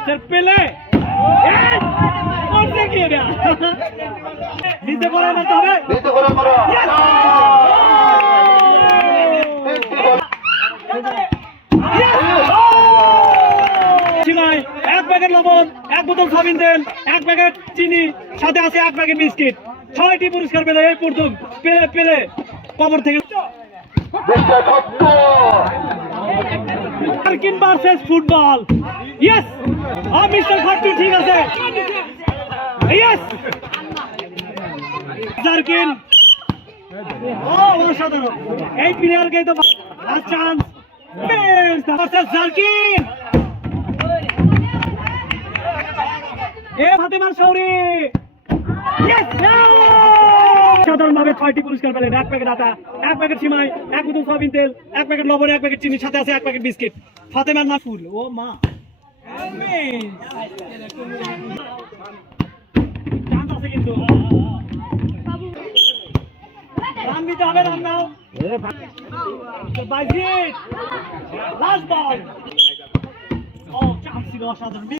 Mister পেলে করতে কি এটা নিতে করে না তবে নিতে করে মারো এক প্যাকেট লবণ, এক বোতল সয়াবিন তেল, এক প্যাকেট চিনি, সাথে আছে এক প্যাকেট বিস্কিট। 6টি পুরস্কার পেলে এই প্রথম পেলে পেলে কবর থেকে জারকিন ভার্সেস ফুটবল। ইয়েস, মিস্টার খাট্টু ঠিক আছে। ইয়েস, জারকিন অসাধারণ। এই প্লেয়ারকে তো লাস্ট চান্স ভার্সেস জারকিন। ফাতেমার শৌরি সাধারণভাবে 6টি পুরস্কার পেলেন। এক প্যাকেট আটা, এক প্যাকেট সিমাই, এক বোতল সয়াবিন তেল, এক প্যাকেট লবণ, এক প্যাকেট চিনি, সাথে আছে এক প্যাকেট বিস্কিট। ফাতেমার না ফুল ও মা চান্স আছে কিন্তু রান দিতে হবে। রান নাও লাস্ট বল। ও চান্স ছিল অসাধারণ।